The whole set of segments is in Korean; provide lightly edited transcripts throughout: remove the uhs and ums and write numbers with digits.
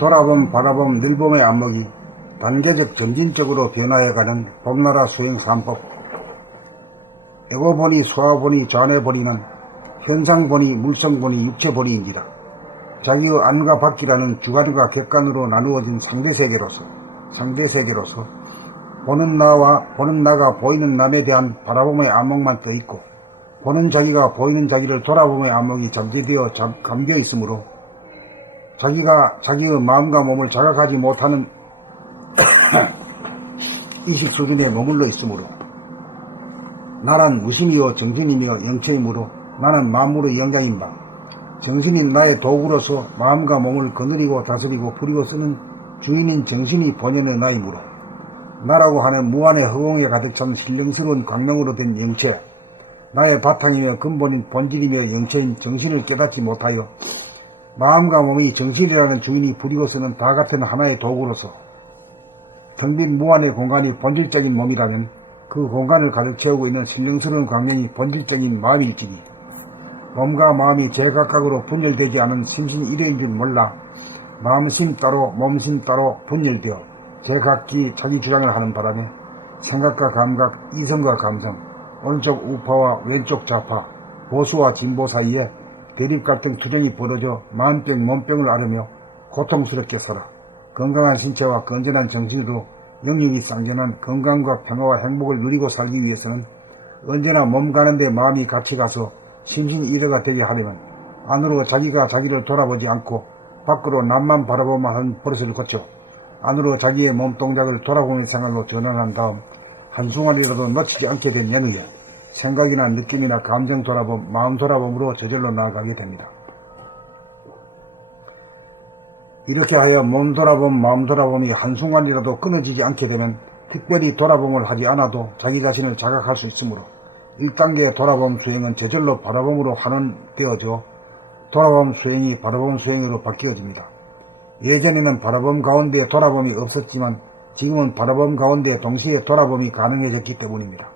돌아봄 바라봄 늘봄의 안목이 단계적 점진적으로 변화해가는 봄나라 수행 3법. 애고보니 소화보니 좌뇌보니는 현상보니 물성보니 육체보니인지라. 자기의 안과 밖이라는 주관과 객관으로 나누어진 상대세계로서 보는 나와 보는 나가 보이는 남에 대한 바라봄의 안목만 떠있고 보는 자기가 보이는 자기를 돌아봄의 안목이 잠재되어 감겨 있으므로 자기가 자기의 마음과 몸을 자각하지 못하는 의식 수준에 머물러 있으므로 나는 무심이요 정신이며 영체이므로 나는 만물의 영장인 바 정신인 나의 도구로서 마음과 몸을 거느리고 다스리고 부리고 쓰는 주인인 정신이 본연의 나이므로 나라고 하는 무한의 허공에 가득 찬 신령스러운 광명으로 된 영체, 나의 바탕이며 근본인 본질이며 영체인 정신을 깨닫지 못하여 마음과 몸이 정신이라는 주인이 부리고 쓰는 다 같은 하나의 도구로서 텅 빈 무한의 공간이 본질적인 몸이라면 그 공간을 가득 채우고 있는 신령스러운 광명이 본질적인 마음일지니 몸과 마음이 제각각으로 분열되지 않은 심신일회인 줄 몰라 마음심 따로 몸심 따로 분열되어 제각기 자기 주장을 하는 바람에 생각과 감각, 이성과 감성, 오른쪽 우파와 왼쪽 좌파, 보수와 진보 사이에 대립 갈등 투쟁이 벌어져 마음병, 몸병을 앓으며 고통스럽게 살아 건강한 신체와 건전한 정신으로 영육이 쌍전한 건강과 평화와 행복을 누리고 살기 위해서는 언제나 몸 가는데 마음이 같이 가서 심신일회가 되게 하려면 안으로 자기가 자기를 돌아보지 않고 밖으로 남만 바라보만 하는 버릇을 고쳐 안으로 자기의 몸 동작을 돌아보는 생활로 전환한 다음 한순간이라도 놓치지 않게 된 연후에 생각이나 느낌이나 감정 돌아봄, 마음 돌아봄으로 저절로 나아가게 됩니다. 이렇게 하여 몸 돌아봄, 마음 돌아봄이 한순간이라도 끊어지지 않게 되면 특별히 돌아봄을 하지 않아도 자기 자신을 자각할 수 있으므로 1단계의 돌아봄 수행은 저절로 바라봄으로 환원되어져 돌아봄 수행이 바라봄 수행으로 바뀌어집니다. 예전에는 바라봄 가운데 돌아봄이 없었지만 지금은 바라봄 가운데 동시에 돌아봄이 가능해졌기 때문입니다.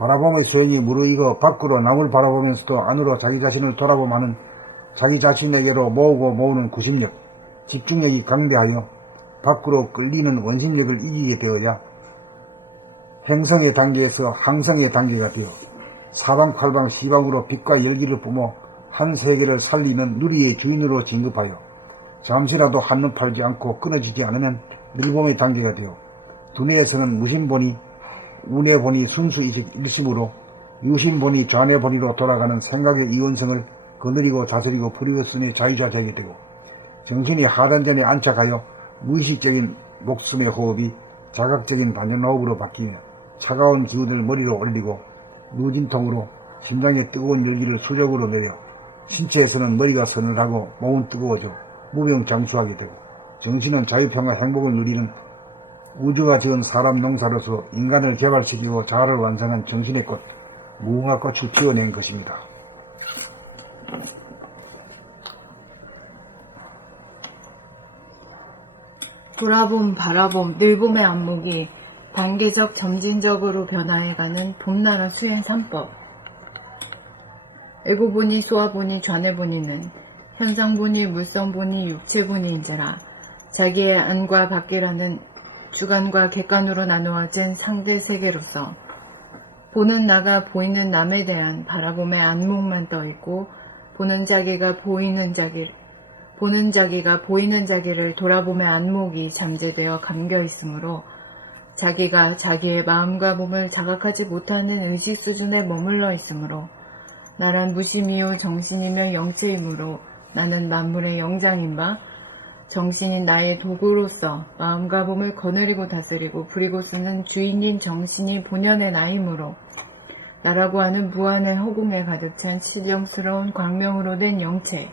바라봄의 수행이 무르익어 밖으로 남을 바라보면서도 안으로 자기 자신을 돌아보면은 자기 자신에게로 모으고 모으는 구심력, 집중력이 강대하여 밖으로 끌리는 원심력을 이기게 되어야 행성의 단계에서 항성의 단계가 되어 사방팔방 시방으로 빛과 열기를 뿜어 한 세계를 살리는 누리의 주인으로 진급하여 잠시라도 한눈 팔지 않고 끊어지지 않으면 늘봄의 단계가 되어 두뇌에서는 무심보니 운해보니 순수이식 일심으로 유심보니 좌뇌보니로 돌아가는 생각의 이원성을 거느리고 다스리고 부리고 쓰니 자유자재하게 되고 정신이 하단전에 안착하여 무의식적인 목숨의 호흡이 자각적인 단전호흡으로 바뀌며 차가운 기운을 머리로 올리고 누진통으로 심장의 뜨거운 열기를 수력으로 내려 신체에서는 머리가 서늘하고 몸은 뜨거워져 무병장수하게 되고 정신은 자유평화 행복을 누리는 우주가 지은 사람 농사로서 인간을 개발시키고 자아를 완성한 정신의 꽃, 무궁화꽃을 피워낸 것입니다. 돌아봄, 바라봄, 늘봄의 안목이 단계적, 점진적으로 변화해가는 봄나라 수행 3법. 애고보니, 소화보니, 좌뇌보니는 현상보니, 물성보니, 육체보니인지라 자기의 안과 밖이라는 주관과 객관으로 나누어진 상대 세계로서 보는 나가 보이는 남에 대한 바라봄의 안목만 떠있고 보는 자기가 보이는 자기를 돌아봄의 안목이 잠재되어 감겨 있으므로 자기가 자기의 마음과 몸을 자각하지 못하는 의식 수준에 머물러 있으므로 나란 무심이요 정신이며 영체이므로 나는 만물의 영장인 바 정신인 나의 도구로서 마음과 몸을 거느리고 다스리고 부리고 쓰는 주인인 정신이 본연의 나이므로 나라고 하는 무한의 허공에 가득 찬 신령스러운 광명으로 된 영체,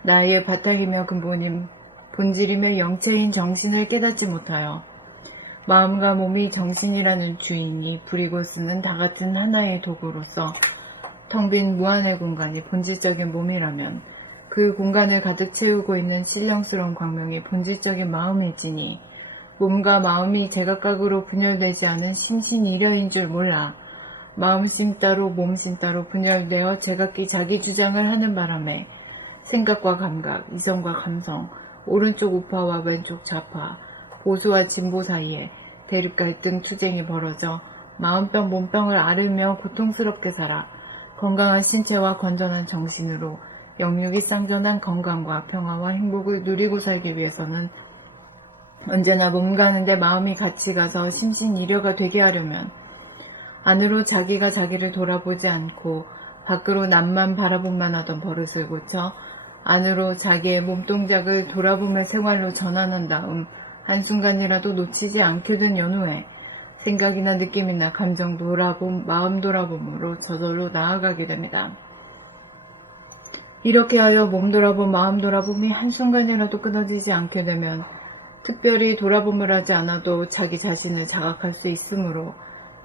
나의 바탕이며 근본인 본질이며 영체인 정신을 깨닫지 못하여 마음과 몸이 정신이라는 주인이 부리고 쓰는 다 같은 하나의 도구로서 텅 빈 무한의 공간이 본질적인 몸이라면 그 공간을 가득 채우고 있는 신령스러운 광명이 본질적인 마음일지니 몸과 마음이 제각각으로 분열되지 않은 심신일여인 줄 몰라 마음심 따로 몸심 따로 분열되어 제각기 자기 주장을 하는 바람에 생각과 감각, 이성과 감성, 오른쪽 우파와 왼쪽 좌파, 보수와 진보 사이에 대립 갈등 투쟁이 벌어져 마음병 몸병을 앓으며 고통스럽게 살아 건강한 신체와 건전한 정신으로 영육이 쌍전한 건강과 평화와 행복을 누리고 살기 위해서는 언제나 몸 가는데 마음이 같이 가서 심신일여가 되게 하려면 안으로 자기가 자기를 돌아보지 않고 밖으로 남만 바라보만 하던 버릇을 고쳐 안으로 자기의 몸동작을 돌아보며 생활로 전환한 다음 한순간이라도 놓치지 않게 된 연후에 생각이나 느낌이나 감정 돌아봄, 마음 돌아봄으로 저절로 나아가게 됩니다. 이렇게 하여 몸 돌아봄, 마음 돌아봄이 한순간이라도 끊어지지 않게 되면 특별히 돌아봄을 하지 않아도 자기 자신을 자각할 수 있으므로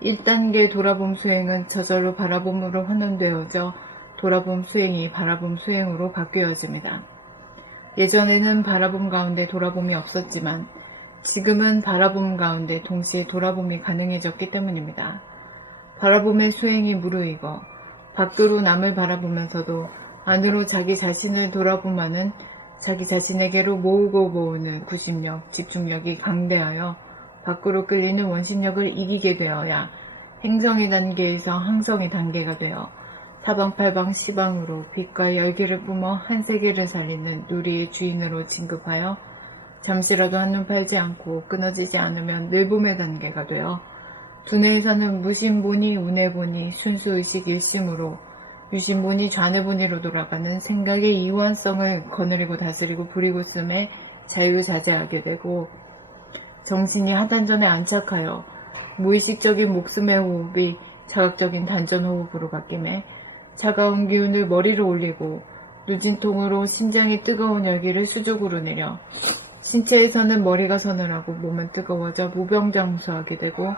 1단계 돌아봄 수행은 저절로 바라봄으로 환원되어져 돌아봄 수행이 바라봄 수행으로 바뀌어집니다. 예전에는 바라봄 가운데 돌아봄이 없었지만 지금은 바라봄 가운데 동시에 돌아봄이 가능해졌기 때문입니다. 바라봄의 수행이 무르익어 밖으로 남을 바라보면서도 안으로 자기 자신을 돌아보면은 자기 자신에게로 모으고 모으는 구심력, 집중력이 강대하여 밖으로 끌리는 원심력을 이기게 되어야 행성의 단계에서 항성의 단계가 되어 사방팔방 시방으로 빛과 열기를 뿜어 한 세계를 살리는 누리의 주인으로 진급하여 잠시라도 한눈 팔지 않고 끊어지지 않으면 늘봄의 단계가 되어 두뇌에서는 무심보니 운해보니 순수의식 일심으로 유심보니 좌뇌보니로 돌아가는 생각의 이원성을 거느리고 다스리고 부리고 씀에 자유자재하게 되고 정신이 하단전에 안착하여 무의식적인 목숨의 호흡이 자각적인 단전 호흡으로 바뀌매 차가운 기운을 머리로 올리고 누진통으로 심장이 뜨거운 열기를 수족으로 내려 신체에서는 머리가 서늘하고 몸은 뜨거워져 무병장수하게 되고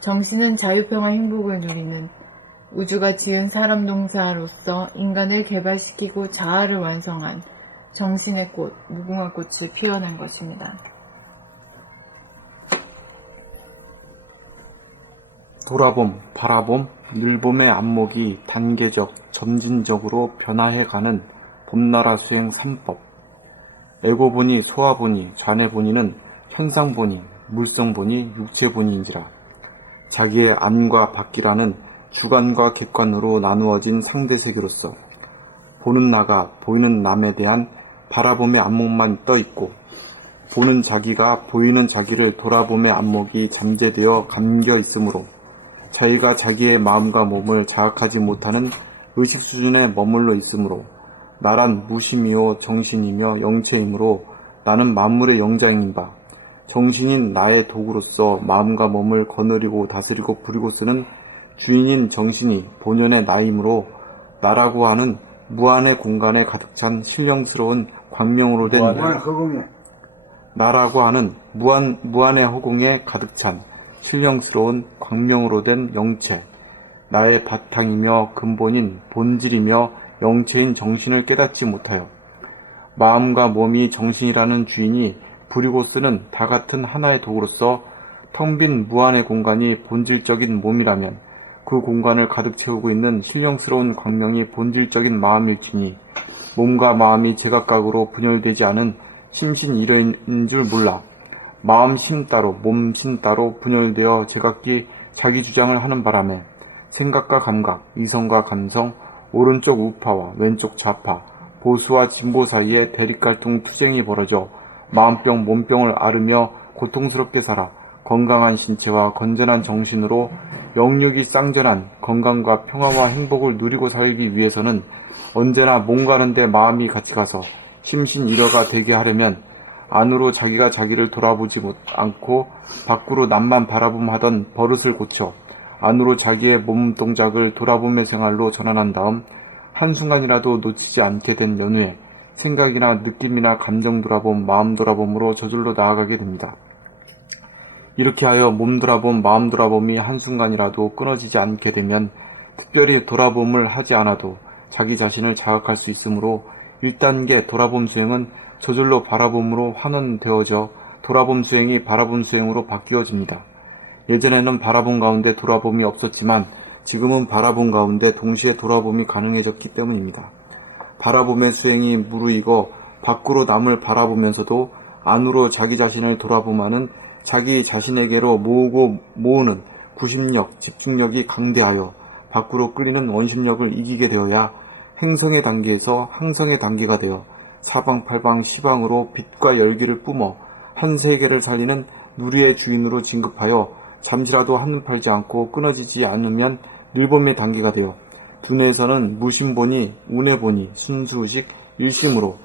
정신은 자유평화 행복을 누리는 우주가 지은 사람 동사로서 인간을 개발시키고 자아를 완성한 정신의 꽃, 무궁화 꽃을 피워낸 것입니다. 돌아봄, 바라봄, 늘봄의 안목이 단계적, 점진적으로 변화해가는 봄나라 수행 3법. 에고보니, 소아보니, 좌뇌보니는 현상보니, 물성보니, 육체보니인지라. 자기의 안과 밖이라는 주관과 객관으로 나누어진 상대세계로서 보는 나가 보이는 남에 대한 바라봄의 안목만 떠있고 보는 자기가 보이는 자기를 돌아봄의 안목이 잠재되어 감겨 있으므로 자기가 자기의 마음과 몸을 자각하지 못하는 의식 수준에 머물러 있으므로 나란 무심이요 정신이며 영체이므로 나는 만물의 영장인 바 정신인 나의 도구로서 마음과 몸을 거느리고 다스리고 부리고 쓰는 주인인 정신이 본연의 나이므로 나라고 하는 무한의 공간에 가득 찬 신령스러운 광명으로 된 나라고 하는 무한의 허공에 가득 찬 신령스러운 광명으로 된 영체, 나의 바탕이며 근본인 본질이며 영체인 정신을 깨닫지 못하여 마음과 몸이 정신이라는 주인이 부리고 쓰는 다 같은 하나의 도구로서 텅 빈 무한의 공간이 본질적인 몸이라면 그 공간을 가득 채우고 있는 신령스러운 광명이 본질적인 마음일지니 몸과 마음이 제각각으로 분열되지 않은 심신일여인 줄 몰라 마음 심 따로 몸 심 따로 분열되어 제각기 자기 주장을 하는 바람에 생각과 감각, 이성과 감성, 오른쪽 우파와 왼쪽 좌파, 보수와 진보 사이에 대립갈등 투쟁이 벌어져 마음병 몸병을 앓으며 고통스럽게 살아 건강한 신체와 건전한 정신으로 영육이 쌍전한 건강과 평화와 행복을 누리고 살기 위해서는 언제나 몸 가는데 마음이 같이 가서 심신일여가 되게 하려면 안으로 자기가 자기를 돌아보지 않고 밖으로 남만 바라봄하던 버릇을 고쳐 안으로 자기의 몸 동작을 돌아보며 생활로 전환한 다음 한순간이라도 놓치지 않게 된 연후에 생각이나 느낌이나 감정 돌아봄, 마음 돌아봄으로 저절로 나아가게 됩니다. 이렇게 하여 몸 돌아봄, 마음 돌아봄이 한순간이라도 끊어지지 않게 되면 특별히 돌아봄을 하지 않아도 자기 자신을 자각할 수 있으므로 1단계 돌아봄 수행은 저절로 바라봄으로 환원되어져 돌아봄 수행이 바라봄 수행으로 바뀌어집니다. 예전에는 바라봄 가운데 돌아봄이 없었지만 지금은 바라봄 가운데 동시에 돌아봄이 가능해졌기 때문입니다. 바라봄의 수행이 무르익어 밖으로 남을 바라보면서도 안으로 자기 자신을 돌아보면은 자기 자신에게로 모으고 모으는 구심력, 집중력이 강대하여 밖으로 끌리는 원심력을 이기게 되어야 행성의 단계에서 항성의 단계가 되어 사방팔방 시방으로 빛과 열기를 뿜어 한 세계를 살리는 누리의 주인으로 진급하여 잠시라도 한눈 팔지 않고 끊어지지 않으면 늘봄의 단계가 되어 두뇌에서는 무심보니, 운해보니, 순수의식, 일심으로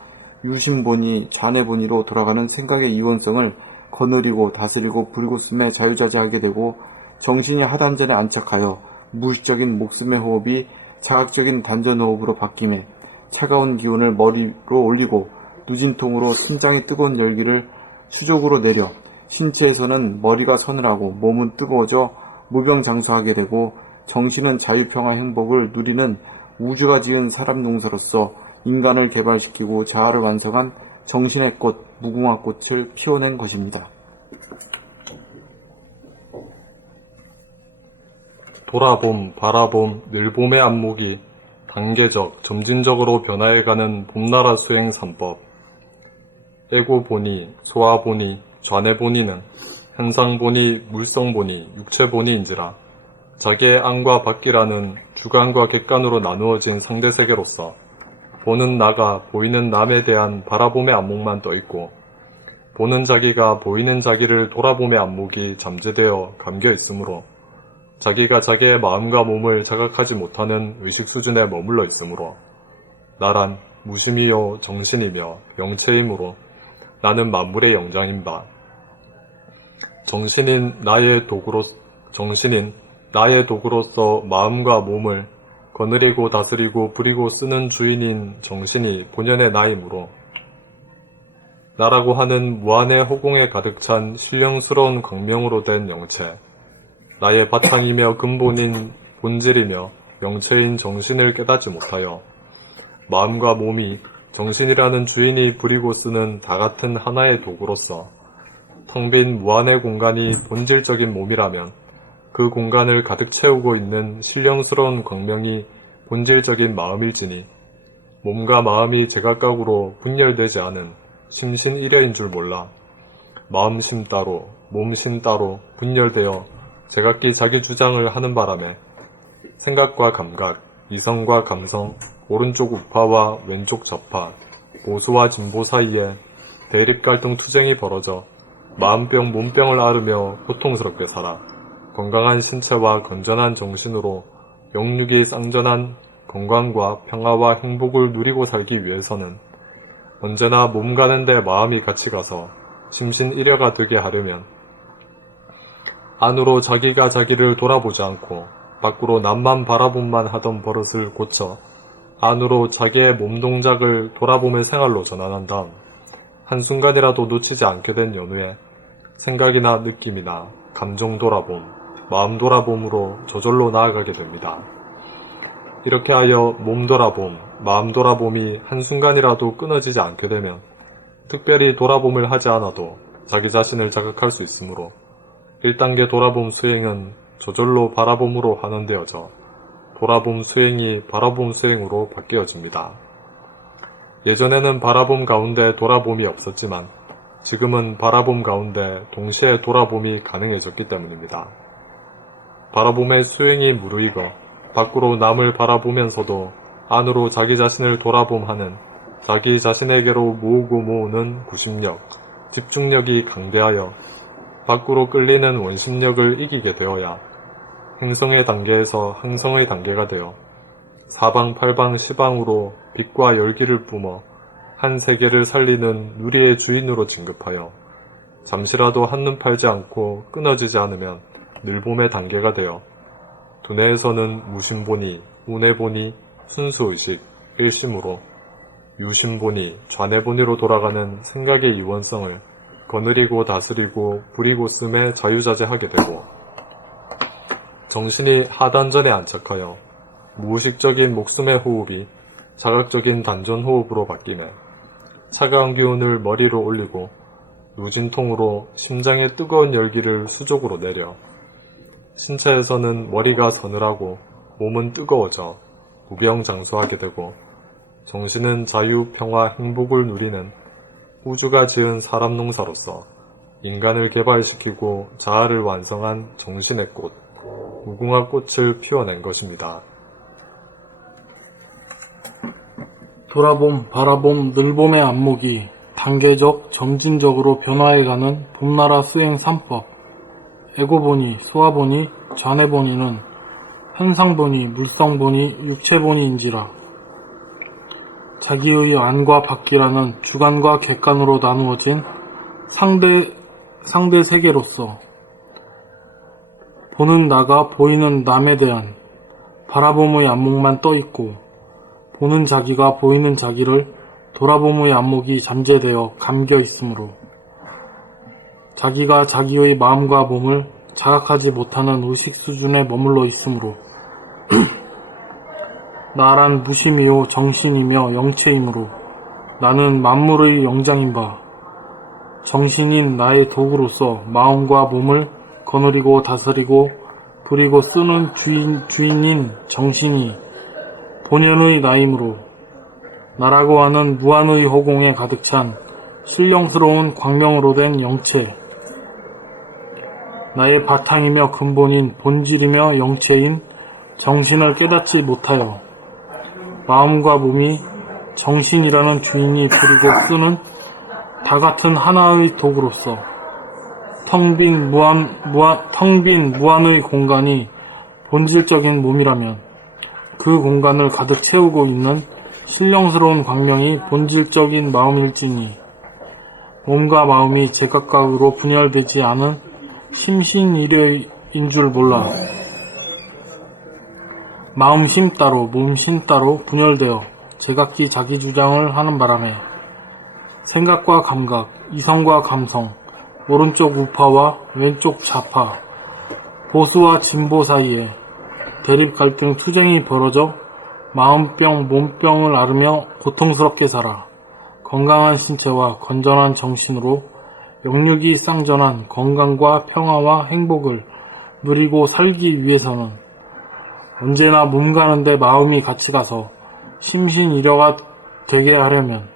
유심보니, 좌뇌보니로 돌아가는 생각의 이원성을 거느리고 다스리고 부리고 쓰며 자유자재하게 되고 정신이 하단전에 안착하여 무의식적인 목숨의 호흡이 자각적인 단전호흡으로 바뀌며 차가운 기운을 머리로 올리고 누진통으로 심장의 뜨거운 열기를 수족으로 내려 신체에서는 머리가 서늘하고 몸은 뜨거워져 무병장수하게 되고 정신은 자유평화 행복을 누리는 우주가 지은 사람 농사로서 인간을 개발시키고 자아를 완성한 정신의 꽃, 무궁화 꽃을 피워낸 것입니다. 돌아봄, 바라봄, 늘봄의 안목이 단계적, 점진적으로 변화해가는 봄나라 수행 3법. 애고보니, 소아보니, 좌뇌보니는 현상보니, 물성보니, 육체보니인지라 자기의 안과 밖이라는 주관과 객관으로 나누어진 상대세계로서 보는 나가 보이는 남에 대한 바라봄의 안목만 떠있고 보는 자기가 보이는 자기를 돌아봄의 안목이 잠재되어 감겨있으므로 자기가 자기의 마음과 몸을 자각하지 못하는 의식 수준에 머물러 있으므로 나란 무심이요 정신이며 영체이므로 나는 만물의 영장인 바 정신인 나의 도구로서 마음과 몸을 거느리고 다스리고 부리고 쓰는 주인인 정신이 본연의 나이므로 나라고 하는 무한의 허공에 가득 찬 신령스러운 광명으로 된 영체, 나의 바탕이며 근본인 본질이며 영체인 정신을 깨닫지 못하여 마음과 몸이 정신이라는 주인이 부리고 쓰는 다 같은 하나의 도구로서 텅 빈 무한의 공간이 본질적인 몸이라면 그 공간을 가득 채우고 있는 신령스러운 광명이 본질적인 마음일지니 몸과 마음이 제각각으로 분열되지 않은 심신일여인 줄 몰라 마음심 따로 몸심 따로 분열되어 제각기 자기 주장을 하는 바람에 생각과 감각, 이성과 감성, 오른쪽 우파와 왼쪽 좌파, 보수와 진보 사이에 대립 갈등 투쟁이 벌어져 마음병 몸병을 앓으며 고통스럽게 살아 건강한 신체와 건전한 정신으로 영육이 쌍전한 건강과 평화와 행복을 누리고 살기 위해서는 언제나 몸 가는데 마음이 같이 가서 심신일여가 되게 하려면 안으로 자기가 자기를 돌아보지 않고 밖으로 남만 바라봄만 하던 버릇을 고쳐 안으로 자기의 몸 동작을 돌아보며 생활로 전환한 다음 한순간이라도 놓치지 않게 된 연후에 생각이나 느낌이나 감정 돌아봄, 마음 돌아봄으로 저절로 나아가게 됩니다. 이렇게 하여 몸 돌아봄, 마음 돌아봄이 한순간이라도 끊어지지 않게 되면 특별히 돌아봄을 하지 않아도 자기 자신을 자각할 수 있으므로 1단계 돌아봄 수행은 저절로 바라봄으로 환원되어져 돌아봄 수행이 바라봄 수행으로 바뀌어집니다. 예전에는 바라봄 가운데 돌아봄이 없었지만 지금은 바라봄 가운데 동시에 돌아봄이 가능해졌기 때문입니다. 바라봄의 수행이 무르익어 밖으로 남을 바라보면서도 안으로 자기 자신을 돌아봄하는 자기 자신에게로 모으고 모으는 구심력, 집중력이 강대하여 밖으로 끌리는 원심력을 이기게 되어야 행성의 단계에서 항성의 단계가 되어 사방팔방 시방으로 빛과 열기를 뿜어 한 세계를 살리는 누리의 주인으로 진급하여 잠시라도 한눈 팔지 않고 끊어지지 않으면 늘봄의 단계가 되어 두뇌에서는 무심보니, 운해보니, 순수의식, 일심으로 유심보니, 좌뇌보니로 돌아가는 생각의 이원성을 거느리고 다스리고 부리고 씀에 자유자재하게 되고 정신이 하단전에 안착하여 무의식적인 목숨의 호흡이 자각적인 단전호흡으로 바뀌네 차가운 기운을 머리로 올리고 누진통으로 심장의 뜨거운 열기를 수족으로 내려 신체에서는 머리가 서늘하고 몸은 뜨거워져 무병장수하게 되고 정신은 자유, 평화, 행복을 누리는 우주가 지은 사람 농사로서 인간을 개발시키고 자아를 완성한 정신의 꽃, 무궁화 꽃을 피워낸 것입니다. 돌아봄, 바라봄, 늘봄의 안목이 단계적, 점진적으로 변화해가는 봄나라 수행 3법. 에고보니, 수화보니, 좌뇌보니는 현상보니, 물성보니, 육체보니인지라. 자기의 안과 밖이라는 주관과 객관으로 나누어진 상대 세계로서 보는 나가 보이는 남에 대한 바라봄의 안목만 떠있고 보는 자기가 보이는 자기를 돌아봄의 안목이 잠재되어 감겨 있으므로 자기가 자기의 마음과 몸을 자각하지 못하는 의식 수준에 머물러 있으므로 나란 무심이요 정신이며 영체이므로 나는 만물의 영장인 바 정신인 나의 도구로서 마음과 몸을 거느리고 다스리고 부리고 쓰는 주인인 정신이 본연의 나이므로 나라고 하는 무한의 허공에 가득 찬 신령스러운 광명으로 된 영체, 나의 바탕이며 근본인 본질이며 영체인 정신을 깨닫지 못하여 마음과 몸이 정신이라는 주인이 부리고 쓰는 다 같은 하나의 도구로서 텅 빈 무한의 공간이 본질적인 몸이라면 그 공간을 가득 채우고 있는 신령스러운 광명이 본질적인 마음일지니 몸과 마음이 제각각으로 분열되지 않은 심신일여인 줄 몰라 마음심 따로 몸심 따로 분열되어 제각기 자기 주장을 하는 바람에 생각과 감각, 이성과 감성, 오른쪽 우파와 왼쪽 좌파, 보수와 진보 사이에 대립 갈등 투쟁이 벌어져 마음병, 몸병을 앓으며 고통스럽게 살아 건강한 신체와 건전한 정신으로 영육이 쌍전한 건강과 평화와 행복을 누리고 살기 위해서는 언제나 몸 가는데 마음이 같이 가서 심신일여가 되게 하려면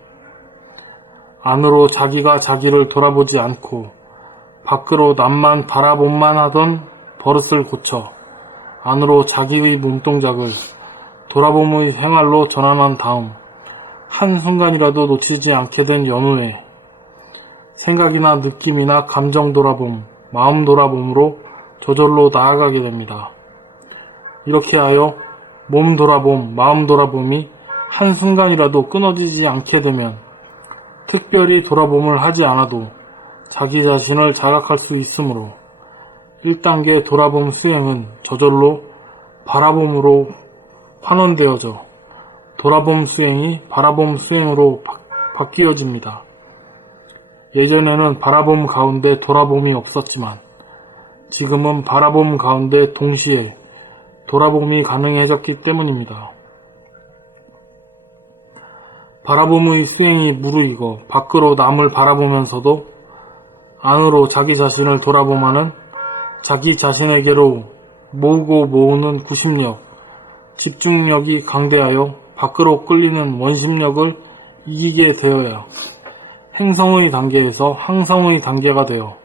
안으로 자기가 자기를 돌아보지 않고 밖으로 남만 바라봄만 하던 버릇을 고쳐 안으로 자기의 몸동작을 돌아봄의 생활로 전환한 다음 한순간이라도 놓치지 않게 된 연후에 생각이나 느낌이나 감정 돌아봄, 마음 돌아봄으로 저절로 나아가게 됩니다. 이렇게 하여 몸 돌아봄, 마음 돌아봄이 한순간이라도 끊어지지 않게 되면 특별히 돌아봄을 하지 않아도 자기 자신을 자각할 수 있으므로 1단계 돌아봄 수행은 저절로 바라봄으로 환원되어져 돌아봄 수행이 바라봄 수행으로 바뀌어집니다. 예전에는 바라봄 가운데 돌아봄이 없었지만 지금은 바라봄 가운데 동시에 돌아봄이 가능해졌기 때문입니다. 바라봄의 수행이 무르익어 밖으로 남을 바라보면서도 안으로 자기 자신을 돌아보면은 자기 자신에게로 모으고 모으는 구심력, 집중력이 강대하여 밖으로 끌리는 원심력을 이기게 되어야 행성의 단계에서 항성의 단계가 되어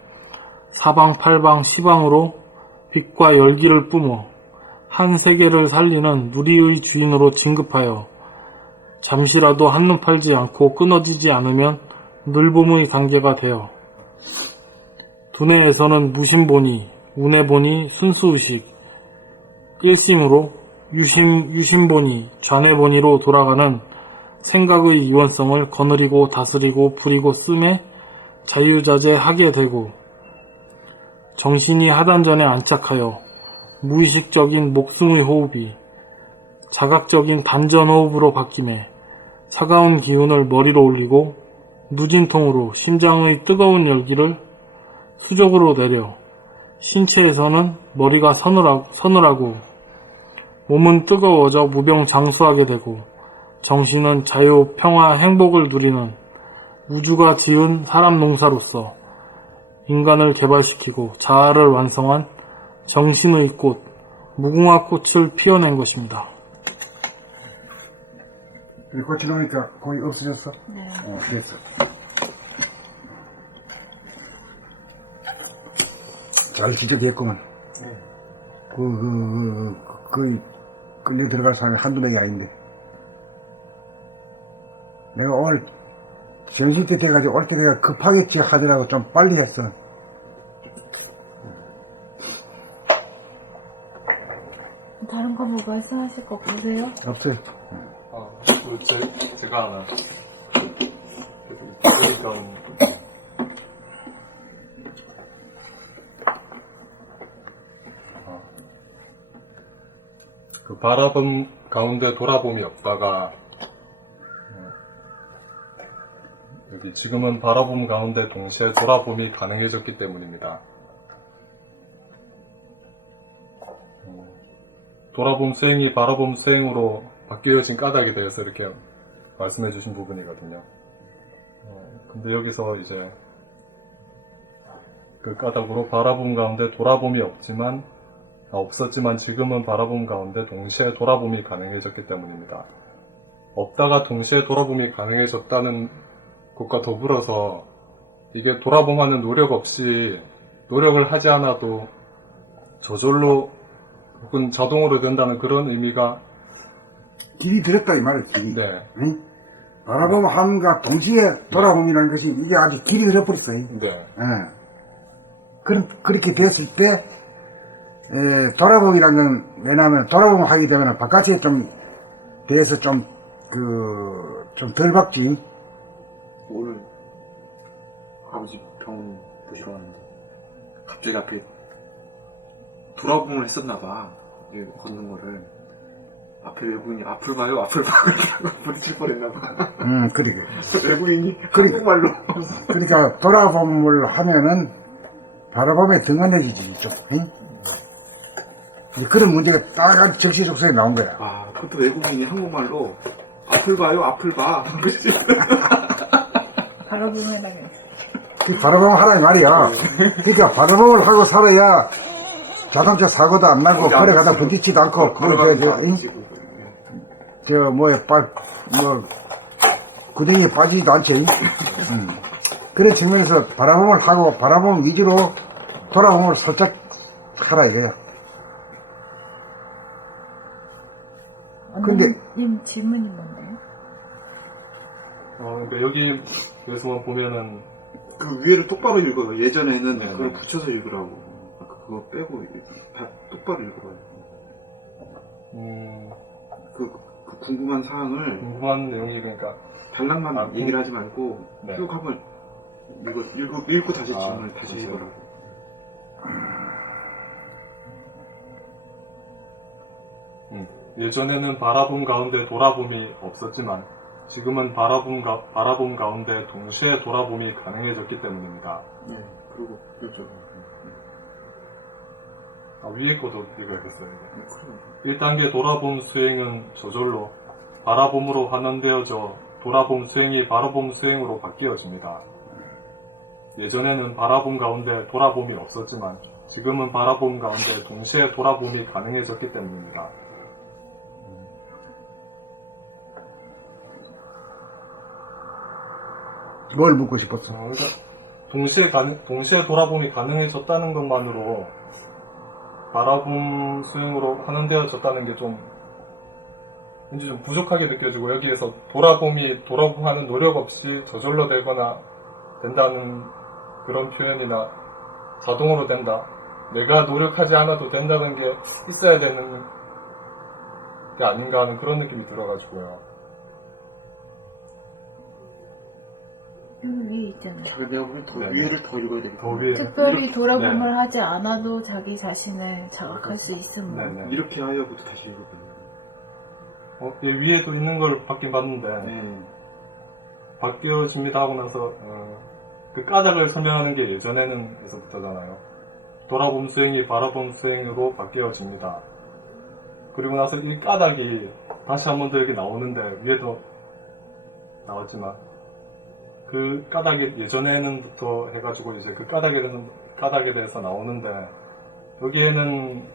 사방팔방 시방으로 빛과 열기를 뿜어 한 세계를 살리는 누리의 주인으로 진급하여 잠시라도 한눈 팔지 않고 끊어지지 않으면 늘봄의 단계가 되어 두뇌에서는 무심보니, 우뇌보니, 순수의식, 일심으로 유심보니, 좌뇌보니로 돌아가는 생각의 이원성을 거느리고 다스리고 부리고 씀에 자유자재하게 되고 정신이 하단전에 안착하여 무의식적인 목숨의 호흡이 자각적인 단전 호흡으로 바뀜에 차가운 기운을 머리로 올리고 누진통으로 심장의 뜨거운 열기를 수족으로 내려 신체에서는 머리가 서늘하고 몸은 뜨거워져 무병장수하게 되고 정신은 자유, 평화, 행복을 누리는 우주가 지은 사람 농사로서 인간을 개발시키고 자아를 완성한 정신의 꽃, 무궁화 꽃을 피워낸 것입니다. 고쳐놓으니까 거의 없어졌어? 네. 됐어. 잘 지적했구만. 끌려 들어갈 사람이 한두 명이 아닌데. 내가 오늘 점심때 돼가지고 올 때 내가 급하겠지 하더라도 좀 빨리 했어. 다른 거 뭐 말씀하실 거 없으세요? 없어요. 제가 하나. 그러니까 그 바라봄 가운데 돌아봄이 없다가 여기 지금은 바라봄 가운데 동시에 돌아봄이 가능해졌기 때문입니다. 돌아봄 수행이 바라봄 수행으로 바뀌어진 까닭에 대해서 이렇게 말씀해 주신 부분이거든요. 근데 여기서 이제 그 까닭으로 바라봄 가운데 돌아봄이 없었지만 지금은 바라봄 가운데 동시에 돌아봄이 가능해졌기 때문입니다. 없다가 동시에 돌아봄이 가능해졌다는 것과 더불어서 이게 돌아봄하는 노력 없이 노력을 하지 않아도 저절로 혹은 자동으로 된다는 그런 의미가 길이 들었다 이 말이야, 길이. 네. 응? 바라보면 함과 동시에 돌아봄이라는 것이 이게 아주 길이 들어버렸어. 네. 그렇게 됐을 때 돌아봄이라는 건 왜냐하면 돌아봄 하게 되면 바깥에 좀 대해서 좀 덜 박지. 오늘 아버지 병원 보시러 왔는데 갑자기 앞에 돌아봄을 했었나봐. 걷는 거를 앞에 외국인이 앞을 봐요 앞을 봐 그렇게 부딪힐 뻔했나봐. 그러게. 외국인이 그러니까. 한국말로. 그러니까 돌아봄을 하면은 바라봄에 등한해지지 좀. 응? 이제 그런 문제가 딱 적시적소에 나온 거야. 아 그것도 외국인이 한국말로 앞을 봐요 앞을 봐. 바라보면 바라봄 하라 이 말이야. 그러니까 바라봄을 하고 살아야 자동차 사고도 안 나고 걸어 가다 부딪히지도 않고 구덩이에 빠지지도 않지. 그런 측면에서 바라봄을 하고 바라봄 위주로 돌아봄을 살짝 하라 이거야. 근데 님 질문이 뭔데요? 그러니까 여기에서만 보면은 그 위에를 똑바로 읽어요. 예전에는 네, 그걸 네. 붙여서 읽으라고. 그거 빼고 똑바로 읽어요. 그 궁금한 사항을 궁금한 내용이 그러니까 단락만 얘기를 하지 말고 네. 쭉 한번 읽고 다시 질문을 다시 그렇죠. 해보라고. 예전에는 바라봄 가운데 돌아봄이 없었지만 지금은 바라봄 가운데 동시에 돌아봄이 가능해졌기 때문입니다. 네, 그리고 그렇죠. 위에 것도 읽어야겠어요. 1단계 돌아봄 수행은 저절로 바라봄으로 환원되어져 돌아봄 수행이 바라봄 수행으로 바뀌어집니다. 예전에는 바라봄 가운데 돌아봄이 없었지만 지금은 바라봄 가운데 동시에 돌아봄이 가능해졌기 때문입니다. 뭘 묻고 싶었어? 그러니까 동시에 돌아봄이 가능해졌다는 것만으로 바라봄 수행으로 환원되어졌다는 게 왠지 좀 부족하게 느껴지고 여기에서 돌아봄하는 노력 없이 저절로 되거나 된다는 그런 표현이나 자동으로 된다. 내가 노력하지 않아도 된다는 게 있어야 되는 게 아닌가 하는 그런 느낌이 들어가지고요. 여기 위에 있잖아요. 잠깐 내가 보기엔 더 네. 위에를 더 읽어야 되겠다. 더 위에 특별히 돌아봄을 네. 하지 않아도 자기 자신을 자각할 수 있으므로 네네. 이렇게 하여부터 다시 읽어보세요. 위에도 있는 걸 받긴 봤는데 네. 바뀌어집니다 하고 나서 그 까닭을 설명하는 게 예전에는 에서부터잖아요. 돌아봄 수행이 바라봄 수행으로 바뀌어집니다. 그리고 나서 이 까닭이 다시 한 번 더 여기 나오는데 위에도 나왔지만 그 까닭이 예전에는부터 해가지고 이제 그 까닭에 대해서 나오는데 여기에는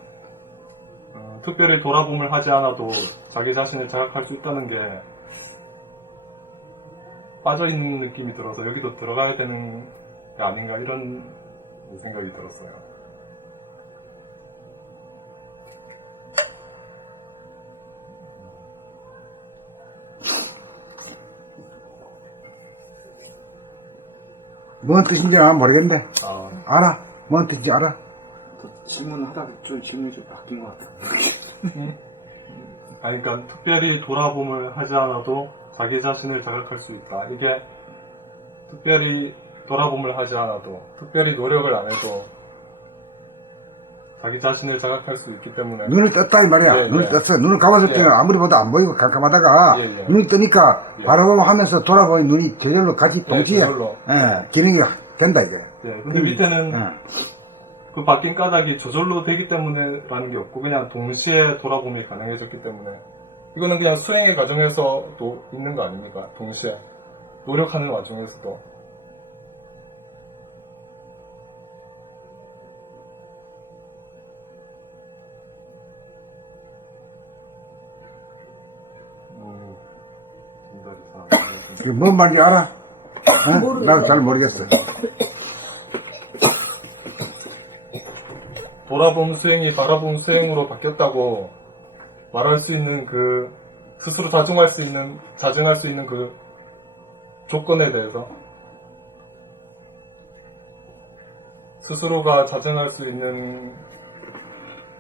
특별히 돌아봄을 하지 않아도 자기 자신을 자각할 수 있다는 게 빠져있는 느낌이 들어서 여기도 들어가야 되는 게 아닌가 이런 생각이 들었어요. 뭔 뜻인지 난 모르겠는데. 아, 알아? 뭔 뜻인지 알아? 질문하다가 좀 질문이 좀 바뀐 것 같아. 아니, 그러니까 특별히 돌아봄을 하지 않아도 자기 자신을 자각할 수 있다. 이게 특별히 돌아봄을 하지 않아도, 특별히 노력을 안 해도 자기 자신을 자각할 수 있기 때문에. 눈을 떴다 이 말이야. 예, 눈을 예. 떴어. 눈을 감았을 때는 예. 아무리 봐도 안 보이고 깜깜하다가 예, 예. 눈이 뜨니까 예. 바라보고 하면서 돌아보니 눈이 저절로 같이 동시에 저절로. 기능이 된다 이게. 예, 근데 밑에는 예. 그 바뀐 까닭이 저절로 되기 때문에라는 게 없고 그냥 동시에 돌아봄이 가능해졌기 때문에 이거는 그냥 수행의 과정에서도 있는 거 아닙니까? 동시에 노력하는 와중에서도. 이게 뭔 말인지 알아? 어? 나도 잘 모르겠어. 돌아봄 수행이 바라봄 수행으로 바뀌었다고 말할 수 있는 그 스스로 자증할 수 있는 그 조건에 대해서 스스로가 자증할 수 있는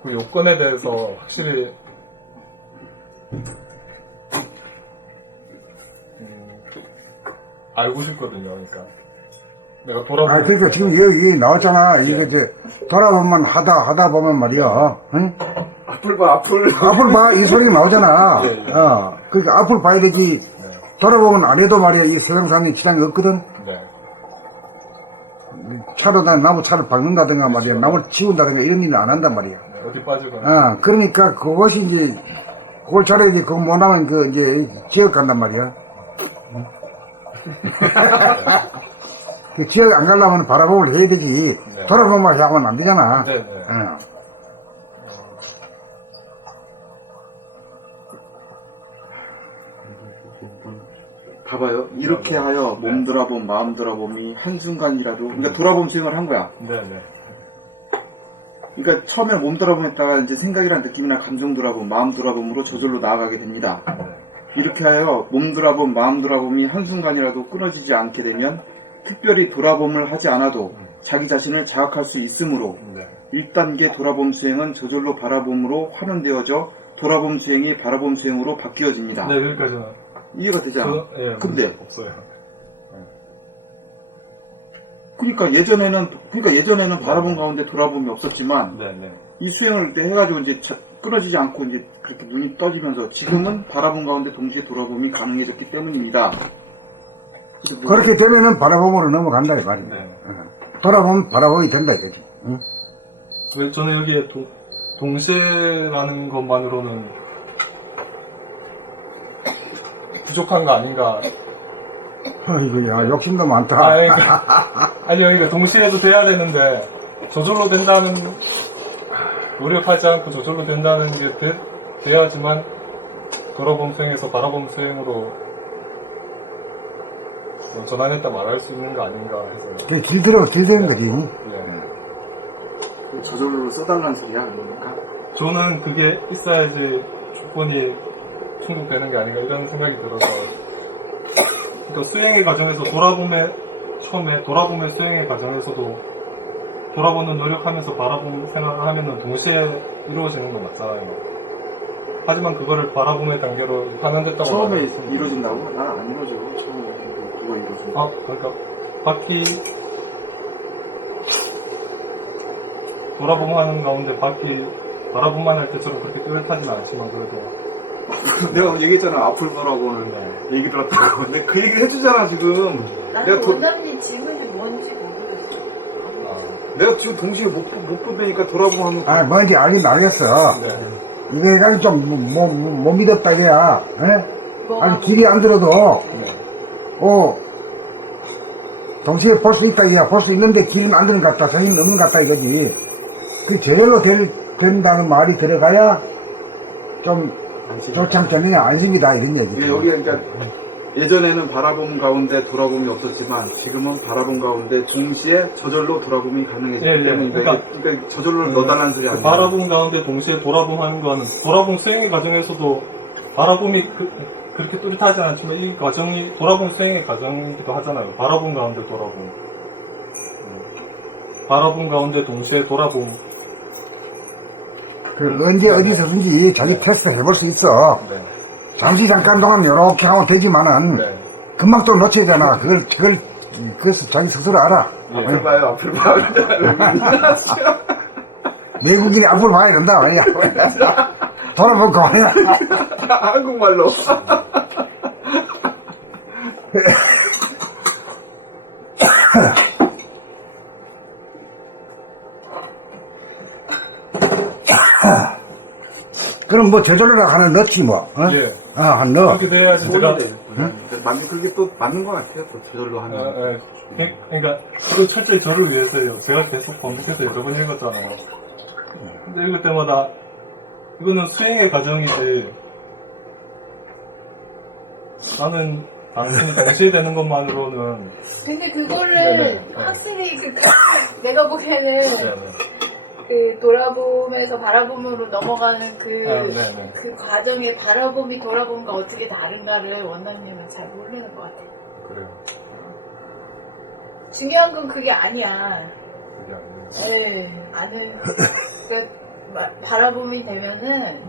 그 요건에 대해서 확실히 알고 싶거든요. 그러니까 내가 돌아보면 아, 그러니까 지금 여기 나왔잖아. 이거 이제 돌아보면 하다 보면 말이야. 응? 앞을 봐, 앞을. 앞을 봐. 이 소리가 나오잖아. 예, 예. 그러니까 앞을 봐야 되지. 돌아보면 안 해도 말이야. 이 세상 사람이 지장이 없거든. 네. 차로 나무 차를 박는다든가 말이야. 나무를 치운다든가 이런 일은 안 한단 말이야. 네, 어디 빠지거나. 그러니까 그것이 이제 그걸 잘해야지. 그거 못하면 그 이제 지역 간단 말이야. 그 지역 안 가려면 바라보고 해야 되지. 네. 돌아보면 하면 안 되잖아. 네, 네. 봐봐요. 이렇게 하여 몸 돌아봄, 마음 돌아봄이 한순간이라도, 그러니까 돌아봄 수행을 한 거야. 네, 네. 그러니까 처음에 몸 돌아봄 했다가 이제 생각이란 느낌이나 감정 돌아봄, 마음 돌아봄으로 저절로 나아가게 됩니다. 이렇게 하여 몸 돌아봄, 마음 돌아봄이 한순간이라도 끊어지지 않게 되면 특별히 돌아봄을 하지 않아도 자기 자신을 자각할 수 있으므로 네. 1단계 돌아봄 수행은 저절로 바라봄으로 환원되어져 돌아봄 수행이 바라봄 수행으로 바뀌어집니다. 네, 여기까지는. 이해가 되잖아. 예, 근데 문제 없어요. 그러니까 예전에는 바라봄 가운데 돌아봄이 없었지만 네, 네. 이 수행을 그때 해가지고 이제 끊어지지 않고 이제 그렇게 눈이 떠지면서 지금은 바라봄 가운데 동시에 돌아봄이 가능해졌기 때문입니다. 그래서 그렇게 되면은 바라봄으로 넘어간다 이 말이야. 네. 돌아보면 바라봄이 된다 이거지. 응? 왜 저는 여기에 동시에라는 것만으로는 부족한 거 아닌가. 아이고, 야, 욕심도 많다. 그러니까 동시에도 돼야 되는데, 저절로 된다는, 노력하지 않고 저절로 된다는 게 돼야지만, 돌아봄 수행에서 바라봄 수행으로 전환했다 말할 수 있는 거 아닌가 해서. 그게 길들는 거지. 응? 예. 저절로 써달라는 소리야, 그러니까. 저는 그게 있어야지 조건이 충족되는 게 아닌가 이런 생각이 들어서 그러니까 수행의 과정에서 처음에 돌아봄의 수행의 과정에서도 돌아보는 노력하면서 바라보는 생각을 하면은 동시에 이루어지는 건 맞잖아요. 하지만 그거를 바라봄의 단계로 환원됐다고 처음에 말할 수는 이루어진다고? 난 안 이루어져. 처음에 누가 이루어져. 그러니까 바퀴 돌아봄 하는 가운데 바라봄만 할 때처럼 그렇게 뚜렷하지는 않지만 그래도 내가 얘기했잖아. 앞을 보라고는 얘기 들었다고. 내가 그 얘기를 해주잖아, 지금. 나는 원장님 질문이 뭔지 모르겠어. 내가 지금 동시에 못 보니까 돌아보고 하면. 뭔지 알긴 알겠어. 이거 해가지고 좀, 못 믿었다, 이거야. 아니, 길이 안 들어도, 동시에 볼 수 있다, 이거야. 볼 수 있는데 길은 안 드는 것 같다. 자신 없는 것 같다, 이거지. 그 제대로 된다는 말이 들어가야 좀, 조참 되느냐, 안심이다, 이런 얘기. 여기 그러니까 예전에는 바라봄 가운데 돌아봄이 없었지만 지금은 바라봄 가운데 동시에 저절로 돌아봄이 가능해졌기 예, 예. 때문에 그러니까 저절로 넣어달라는 소리 아니에요. 바라봄 가운데 동시에 돌아봄 하는 건 돌아봄 수행의 과정에서도 바라봄이 그렇게 뚜렷하지 않지만 이 과정이 돌아봄 수행의 과정이기도 하잖아요. 바라봄 가운데 돌아봄. 바라봄 가운데 동시에 돌아봄. 그 언제 어디서든지 자기 테스트 해볼 수 있어. 네. 잠시 잠깐 동안 이렇게 하면 되지만은 네. 금방 또 놓치잖아. 그래서 자기 스스로 알아. 앞을 봐요, 앞을 봐요. 외국인이 앞을 봐야 된다 말이야. 돌아볼 거 아니야. 한국말로. 그럼 뭐 저절로 하나 넣지 뭐. 어? 예. 한 넣어. 그렇게 돼야지 제가 맞는 그게 또 맞는 것 같아요. 또 저절로 하면. 그러니까 이건 철저히 저를 위해서예요. 제가 계속 검색해서 여러 번 읽었잖아요. 근데 읽을 때마다 이거는 수행의 과정이지 나는 단순히 동시에 되는 것만으로는 근데 그거를 네네. 확실히 내가 보기에는 그 돌아봄에서 바라봄으로 넘어가는 네네. 그 과정의 바라봄이 돌아봄과 어떻게 다른가를 원장님은 잘 모르는 것 같아요. 그래요. 중요한 건 그게 아니야. 그게 아니에요. 네, 그러니까 바라봄이 되면은